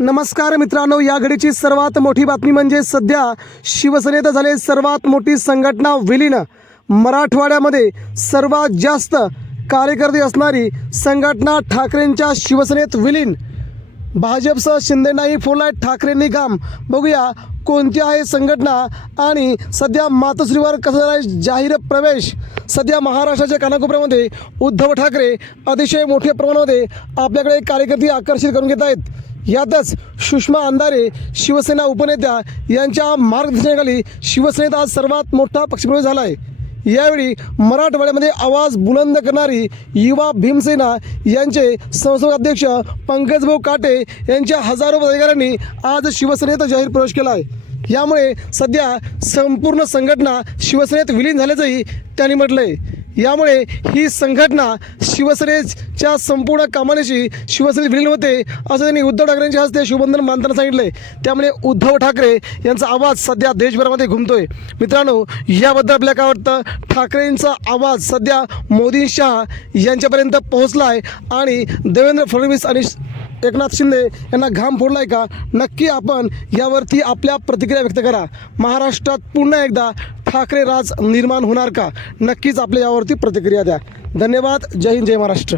नमस्कार मित्रांनो या घडीची सर्वात मोठी बातमी म्हणजे सध्या शिवसेनेत झाले सर्वात मोठी संघटना विलीन. मराठवाड्यामध्ये सर्वात जास्त कार्यकर्ते असणारी संघटना ठाकरेंच्या शिवसेनेत विलीन. भाजपसह शिंदेनाही फोडलाय ठाकरेंनी काम बघूया कोणती आहे संघटना आणि सध्या मातोश्रीवर कसा झाला आहे जाहीर प्रवेश? सध्या महाराष्ट्राच्या कानाकोपऱ्यामध्ये उद्धव ठाकरे अतिशय मोठ्या प्रमाणामध्ये आपल्याकडे कार्यकर्ते आकर्षित करून घेत आहेत. यातच सुषमा अंधारे शिवसेना उपनेत्या यांच्या मार्गदर्शनाखाली शिवसेनेत आज सर्वात मोठा पक्षप्रवेश झाला आहे यावेळी मराठवाड्यामध्ये आवाज बुलंद करणारी युवा भीमसेना यांचे संस्थापक अध्यक्ष पंकजभाऊ काटे यांच्या हजारो पदाधिकाऱ्यांनी आज शिवसेनेत जाहीर प्रवेश केला आहे यामुळे सध्या संपूर्ण संघटना शिवसेनेत विलीन झाल्याचंही त्यांनी म्हटलं आहे यामुळे ही संघटना शिवसेनेच्या संपूर्ण कामानेशी शिवसेनेत विलीन होते असं त्यांनी उद्धव ठाकरेंच्या हस्ते शुभबंधन मानताना सांगितले त्यामुळे उद्धव ठाकरे यांचा आवाज सध्या देशभरामध्ये घुमतोय. मित्रांनो याबद्दल आपल्याला काय वाटतं? ठाकरेंचा आवाज सध्या मोदी शहा यांच्यापर्यंत पोहोचला आहे आणि देवेंद्र फडणवीस आणि एकनाथ शिंदे यांना घाम फोडलाय का? नक्की आपण यावरती आपल्या प्रतिक्रिया व्यक्त करा. महाराष्ट्रात पुन्हा एकदा ठाकरे राज निर्माण होणार का? नक्कीच आपल्या यावरती प्रतिक्रिया द्या. धन्यवाद. जय हिंद जय महाराष्ट्र.